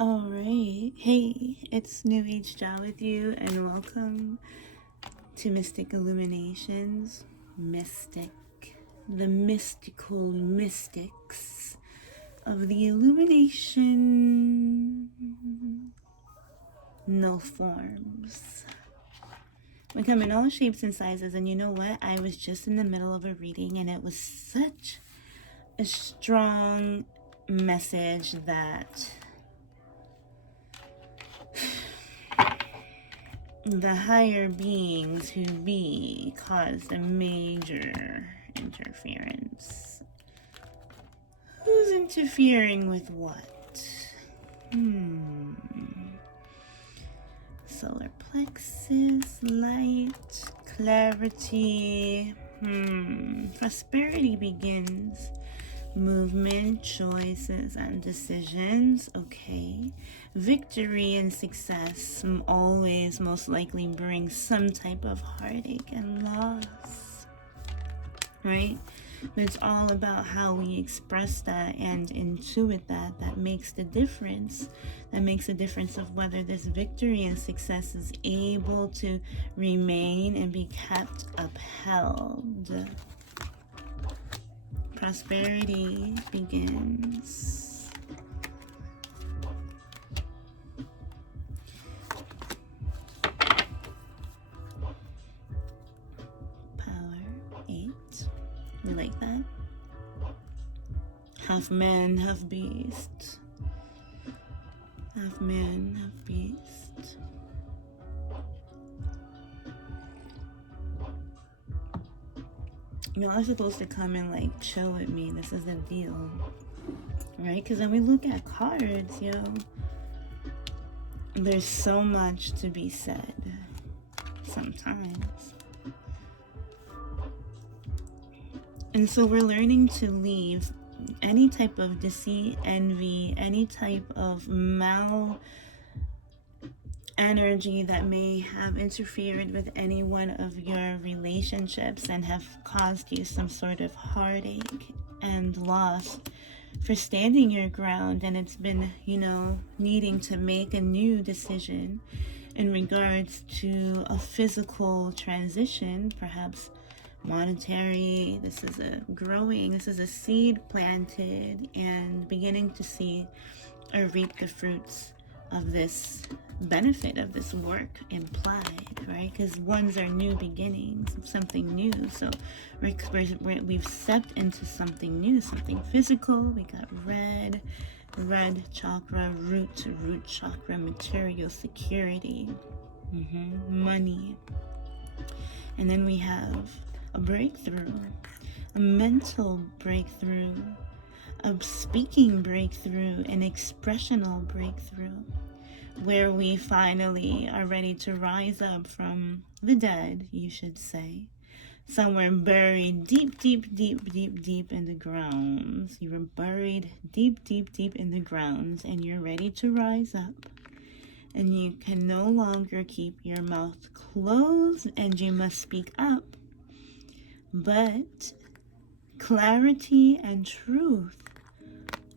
Alright, hey, it's New Age Jah with you, and welcome to Mystic Illuminations. Mystic, the mystical mystics of the illumination. No forms. We come in all shapes and sizes, and you know what? I was just in the middle of a reading, and it was such a strong message that the higher beings who be caused a major interference. Who's interfering with what? Solar plexus, light, clarity. Prosperity begins. Movement, choices, and decisions. Okay. Victory and success always most likely bring some type of heartache and loss. Right? But it's all about how we express that and intuit that. That makes the difference. That makes a difference of whether this victory and success is able to remain and be kept upheld. Prosperity begins. Power 8. We like that. Half man, half beast. Half man, half beast. Y'all are supposed to come and like chill with me. This is the deal. Right? Because when we look at cards, yo, there's so much to be said sometimes. And so we're learning to leave any type of deceit, envy, any type of mal energy that may have interfered with any one of your relationships and have caused you some sort of heartache and loss for standing your ground, and it's been, needing to make a new decision in regards to a physical transition, perhaps monetary. This is a seed planted and beginning to see or reap the fruits of this benefit of this work implied, right? Because ones are new beginnings, something new. So we've stepped into something new, something physical. We got red chakra, root chakra, material security, money. And then we have a breakthrough, a mental breakthrough, a speaking breakthrough, an expressional breakthrough, where we finally are ready to rise up from the dead, you should say, somewhere buried deep in the grounds. You were buried deep in the grounds, and you're ready to rise up. And you can no longer keep your mouth closed, and you must speak up. But clarity and truth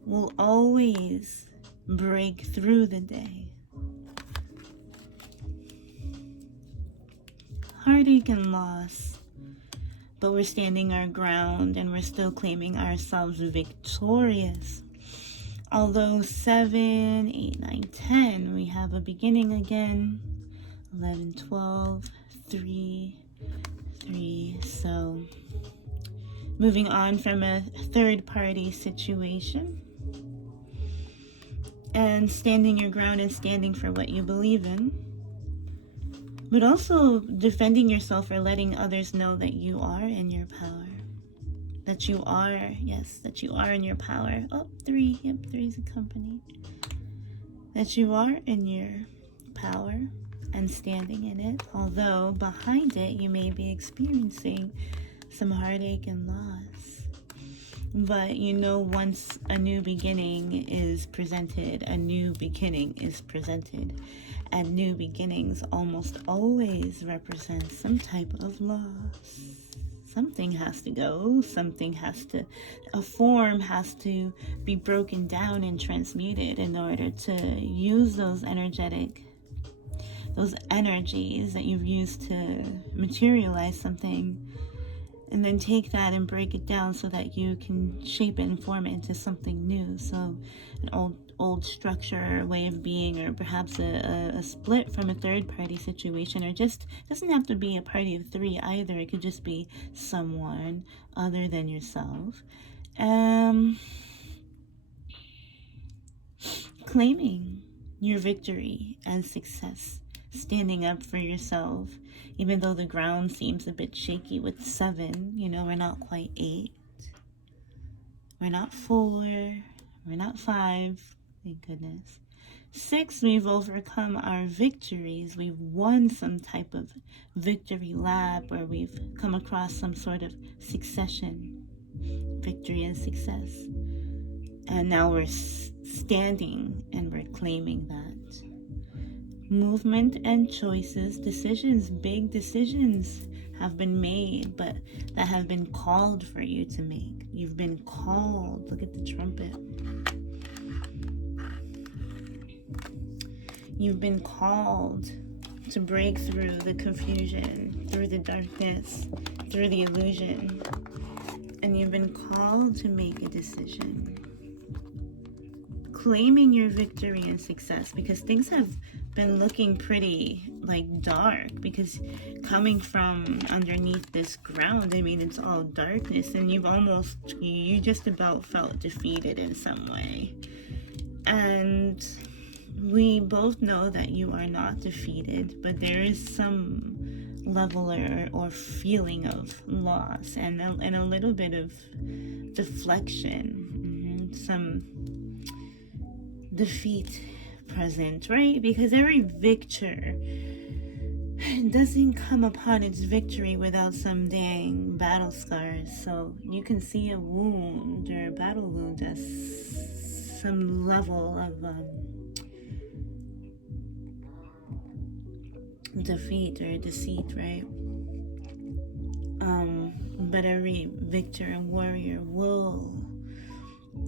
will always break through the day. Heartache and loss, but we're standing our ground and we're still claiming ourselves victorious. Although 7, 8, 9, 10, we have a beginning again. 11, 12, 3. So moving on from a third party situation and standing your ground and standing for what you believe in, but also defending yourself or letting others know that you are in your power, that you are in your power. 3. Yep, 3 is a company. That you are in your power and standing in it, although behind it you may be experiencing some heartache and loss. But once a new beginning is presented, a new beginning is presented. And new beginnings almost always represent some type of loss. Something has to go. A form has to be broken down and transmuted in order to use those energies that you've used to materialize something, and then take that and break it down so that you can shape it and form it into something new. So an old structure or way of being, or perhaps a split from a third party situation, or just doesn't have to be a party of three either. It could just be someone other than yourself. Claiming your victory and success, standing up for yourself, even though the ground seems a bit shaky with 7. We're not quite 8, we're not 4, we're not 5, thank goodness. 6, we've overcome our victories. We've won some type of victory lap, or we've come across some sort of succession, victory and success. And now we're standing and we're claiming that. Movement and choices, decisions, big decisions have been made, but that have been called for you to make. You've been called. Look at the trumpet. You've been called to break through the confusion, through the darkness, through the illusion. And you've been called to make a decision. Claiming your victory and success, because things have been looking pretty dark, because coming from underneath this ground, it's all darkness, and you just about felt defeated in some way. And we both know that you are not defeated, but there is some level or feeling of loss and a little bit of deflection, some defeat present, right? Because every victor doesn't come upon its victory without some dang battle scars. So you can see a wound or a battle wound as some level of defeat or deceit, right? But every victor and warrior will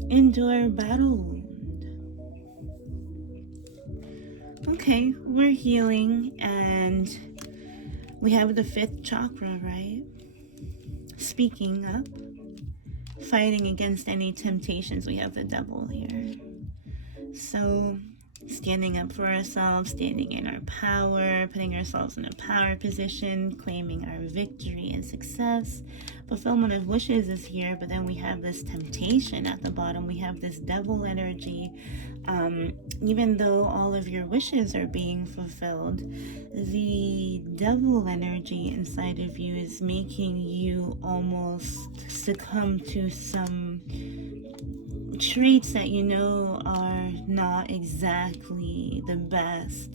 endure battle wound. Okay, we're healing, and we have the 5th chakra, right? Speaking up, fighting against any temptations. We have the devil here. So standing up for ourselves, standing in our power, putting ourselves in a power position, claiming our victory and success. Fulfillment of wishes is here, but then we have this temptation at the bottom. We have this devil energy. Even though all of your wishes are being fulfilled, the devil energy inside of you is making you almost succumb to some traits that are not exactly the best.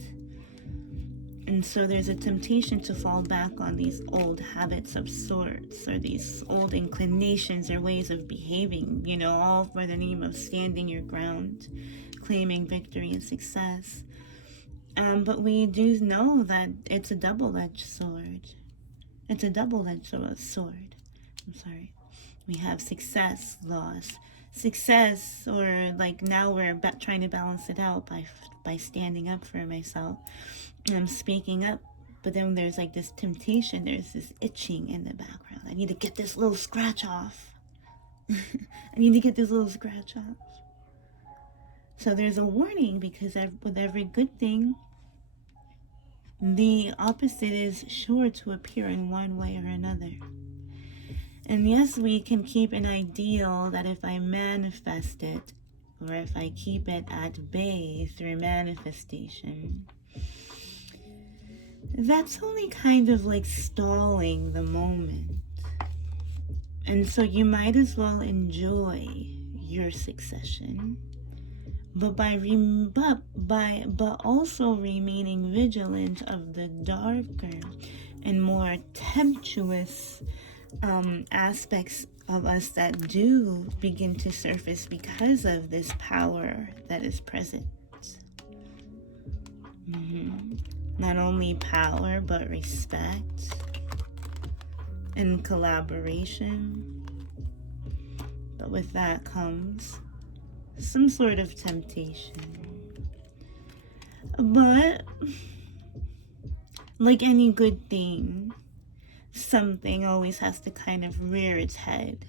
And so there's a temptation to fall back on these old habits of sorts, or these old inclinations or ways of behaving, all for the name of standing your ground, claiming victory and success. But we do know that it's a double-edged sword. It's a double-edged sword. I'm sorry. We have success, loss. Success, or now we're trying to balance it out by standing up for myself. And I'm speaking up, but then there's this temptation, there's this itching in the background. I need to get this little scratch off. I need to get this little scratch off. So there's a warning, because with every good thing, the opposite is sure to appear in one way or another. And yes, we can keep an ideal that if I manifest it, or if I keep it at bay through manifestation, that's only kind of stalling the moment. And so you might as well enjoy your succession, but also remaining vigilant of the darker and more tempestuous aspects of us that do begin to surface because of this power that is present. Not only power, but respect, and collaboration. But with that comes some sort of temptation. But like any good thing, something always has to kind of rear its head.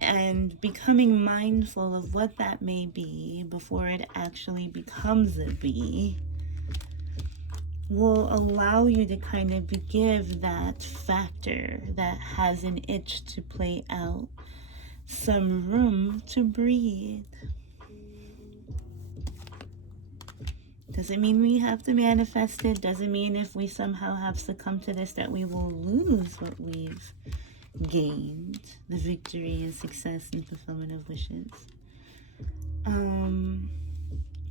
And becoming mindful of what that may be before it actually becomes a bee will allow you to kind of give that factor that has an itch to play out some room to breathe. Doesn't mean we have to manifest it. Doesn't mean if we somehow have succumbed to this that we will lose what we've gained, the victory and success and fulfillment of wishes.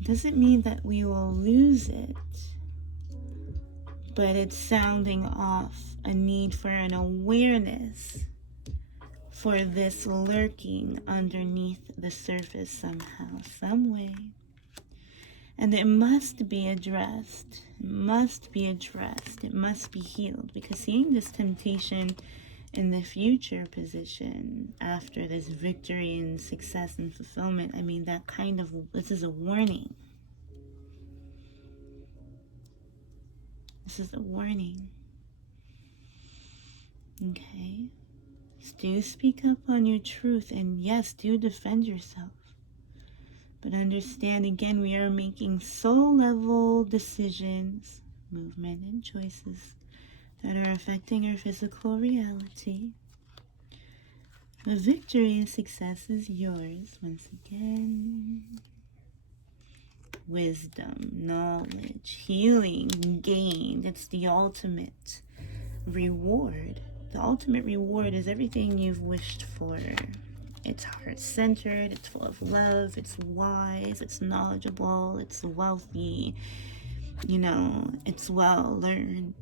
Doesn't mean that we will lose it, but it's sounding off a need for an awareness for this lurking underneath the surface somehow, some way. And it must be addressed. It must be addressed. It must be healed, because seeing this temptation in the future position after this victory and success and fulfillment, I mean, that kind of, this is a warning. This is a warning. Okay? Do speak up on your truth, and yes, do defend yourself. But understand, again, we are making soul level decisions, movement, and choices that are affecting our physical reality. The victory and success is yours once again. Wisdom, knowledge, healing gained. It's the ultimate reward. The ultimate reward is everything you've wished for. It's heart-centered, it's full of love, it's wise, it's knowledgeable, it's wealthy, it's well-learned.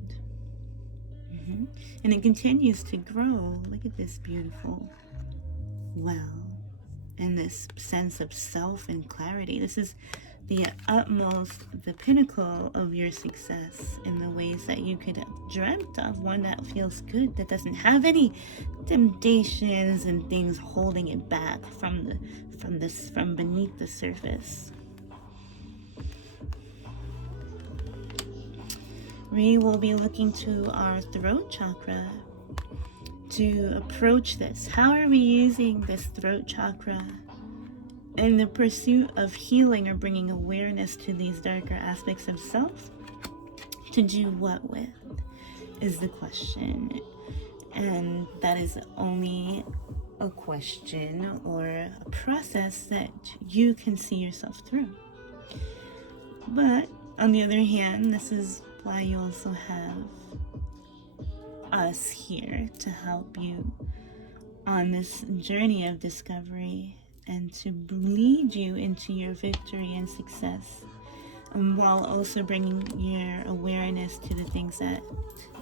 And it continues to grow. Look at this beautiful well, and this sense of self and clarity. This is the utmost, the pinnacle of your success in the ways that you could have dreamt of. One that feels good, that doesn't have any temptations and things holding it back from beneath the surface. We will be looking to our throat chakra to approach this. How are we using this throat chakra in the pursuit of healing or bringing awareness to these darker aspects of self? To do what with is the question. And that is only a question or a process that you can see yourself through. But on the other hand, this is why you also have us here to help you on this journey of discovery and to lead you into your victory and success, while also bringing your awareness to the things that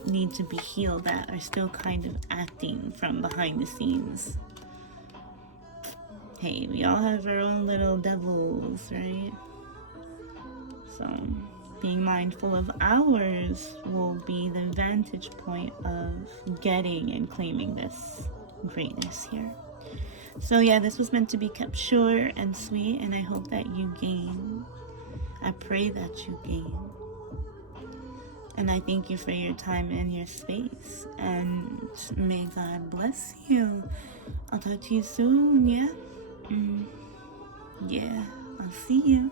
need to be healed, that are still kind of acting from behind the scenes. Hey, we all have our own little devils, right? So being mindful of ours will be the vantage point of getting and claiming this greatness here. So yeah, this was meant to be kept short and sweet, and I hope that you gain. I pray that you gain. And I thank you for your time and your space. And may God bless you. I'll talk to you soon, yeah? Yeah, I'll see you.